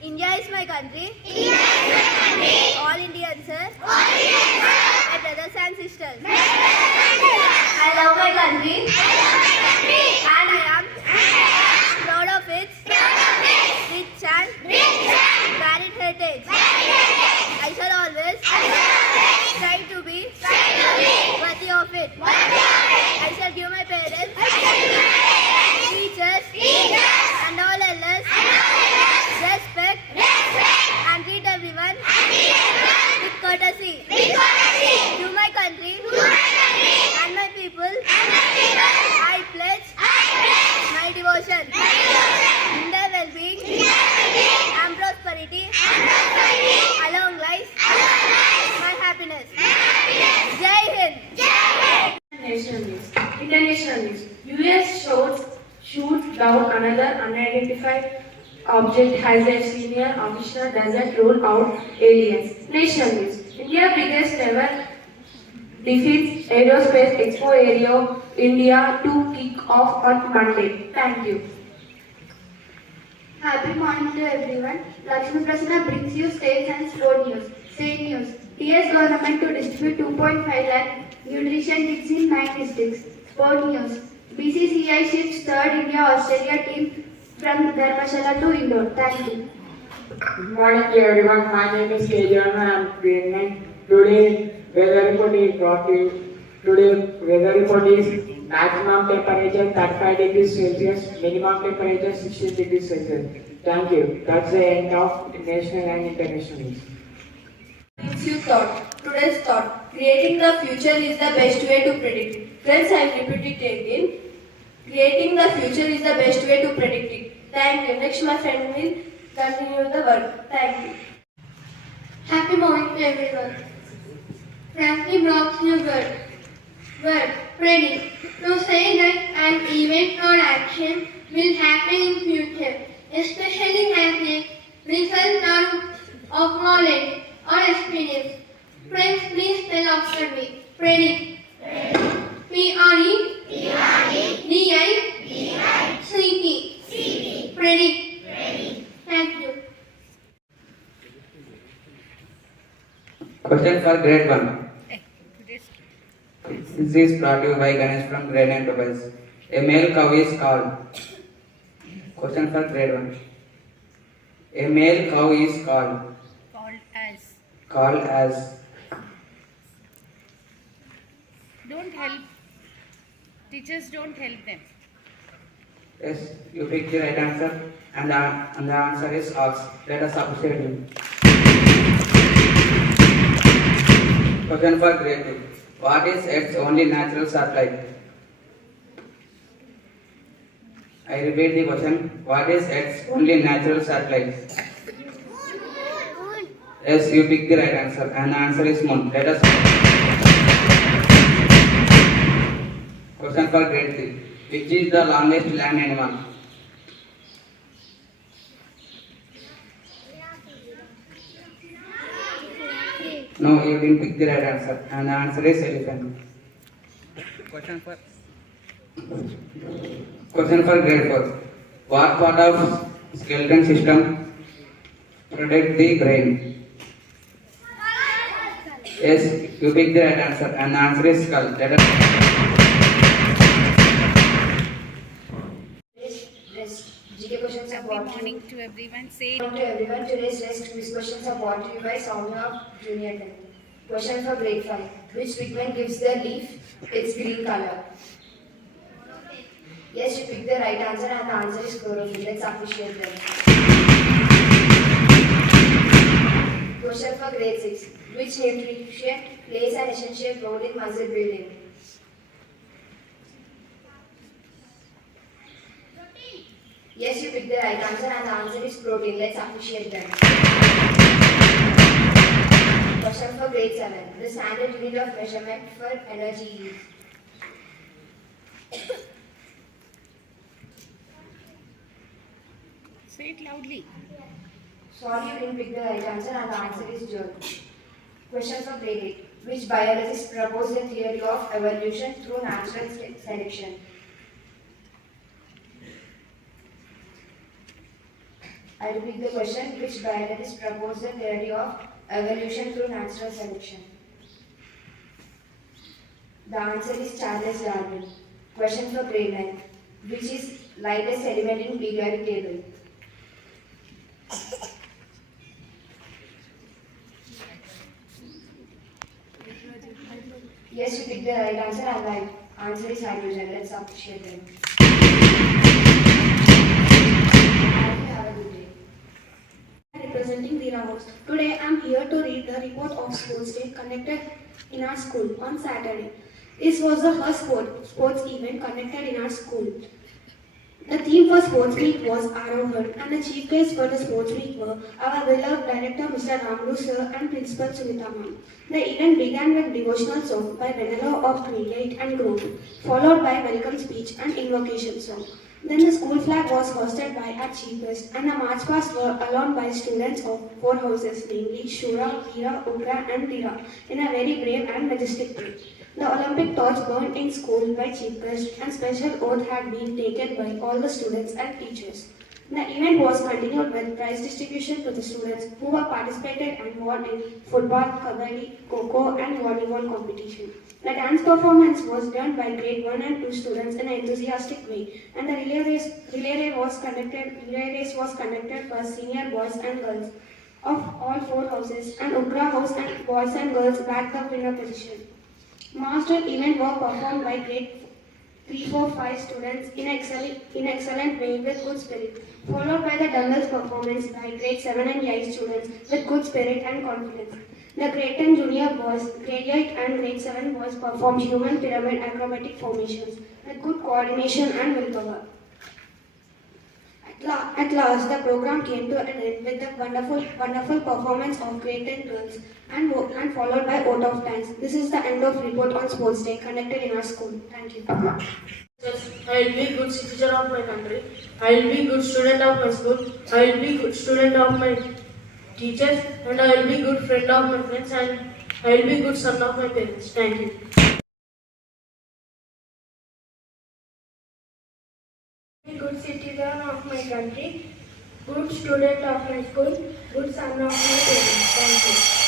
India is my country. India is my country. All Indians, sir. All Indians, sir. My brothers and sisters. My brothers and sisters. I love my country. I love my country. And I am proud of its rich and varied heritage. I shall always strive to be worthy of it. I shall give my parents, teachers, and all elders respect and treat everyone with courtesy. To my country and my people, I pledge my devotion in their well-being and prosperity. Along lies my happiness. Jai Hind. National news. International news. US shoots down another unidentified object as their senior officer doesn't rule out aliens. National news. India's biggest ever defeats Aerospace Expo Aero India to kick off on Monday. Thank you. Happy morning to everyone. Lakshmi Prasanna brings you state and sport news. State news. TS government to distribute 2.5 lakh nutrition kits in 9 districts. Sport news. BCCI shifts third India-Australia team from Dharmashala to Indore. Thank you. Good morning to everyone. My name is Kejan. I am grade 9. Today weather report is brought to you. Today weather report is maximum temperature 35 degrees Celsius, minimum temperature 16 degrees Celsius. Thank you. That's the end of national and international news. Today's thought. Creating the future is the best way to predict it. Friends, I will repeat it again. Creating the future is the best way to predict it. Thank you. Next, my friend will continue the work. Thank you. Happy morning to everyone. Frankly blocks your word. Word. Predict. To say that an event or action will happen in future, especially as a result of knowledge or experience. Friends, please tell after me. Predict. P-R-E-D-I-C-T. Predict. Thank you. Question for grade 1. This is brought to you by Ganesh from grade 9 to boys. A male cow is called. Question for grade 1. A male cow is called. Called as. Don't help. Teachers don't help them. Yes, you pick the right answer, and the answer is ox. Let us appreciate you. Question for grade 2. What is Earth's only natural satellite? I repeat the question. What is Earth's only natural satellite? Yes, you pick the right answer, and the answer is moon. Let us. Question for grade 3. Which is the longest land animal? No, you didn't pick the right answer, and the answer is elephant. Question for grade 4. What part of skeleton system protect the brain? Yes, you pick the right answer, and the answer is skull. Let us. Happy morning to everyone. Say. Good morning to everyone. Today's rest quiz questions are brought to you by Soumya of Junior 10. Question for grade 5. Which pigment gives the leaf its green color? Yes, you picked the right answer, and the answer is chlorophyll. Let's appreciate them. Question for grade 6. Which nutrient plays an essential role in muscle building? Yes, you picked the right answer and the answer is protein. Let's appreciate them. Question for grade 7. The standard unit of measurement for energy is. Say it loudly. Sorry, you didn't pick the right answer and the answer is joule. Question for grade 8. Which biologist proposed the theory of evolution through natural selection? I repeat the question. Which biologist proposed the theory of evolution through natural selection? The answer is Charles Darwin. Question for grade 9. Which is lightest element in periodic table? Yes, you picked the right answer and the answer is hydrogen. Let's appreciate them. Have a good day. Representing the House. Today I am here to read the report of Sports Day conducted in our school on Saturday. This was the first sports event conducted in our school. The theme for Sports Week was Arohan and the chief guests for the Sports Week were our beloved Director Mr. Ramlu Sir and Principal Sunita Ma'am. The event began with devotional song by Venelo of 28 and group, followed by welcome speech and invocation song. Then the school flag was hosted by our chief guest and the march past were along by students of 4 houses, namely Shura, Veera, Ugra and Tira, in a very brave and majestic way. The Olympic torch burned in school by chief guest and special oath had been taken by all the students and teachers. The event was continued with prize distribution to the students who have participated and won in football, kabaddi, kho and volleyball competition. The dance performance was done by grade 1 and 2 students in an enthusiastic way and the relay race was conducted for senior boys and girls of all 4 houses and Ugra house and boys and girls backed up in a position. Master event was performed by grade 3, 4, 5 students in excellent way with good spirit, followed by the dumbbells performance by grade 7 and 8 students with good spirit and confidence. The grade 10 junior boys, grade 8 and grade 7 boys performed human pyramid acrobatic formations with good coordination and willpower. At last, the program came to an end with the wonderful performance of grade 10 girls and followed by vote of thanks. This is the end of report on Sports Day conducted in our school. Thank you. I will be good citizen of my country. I will be good student of my school. I will be good student of my teachers, and I will be good friend of my friends, and I will be good son of my parents. Thank you. Good citizen of my country, good student of my school, good son of my parents. Thank you.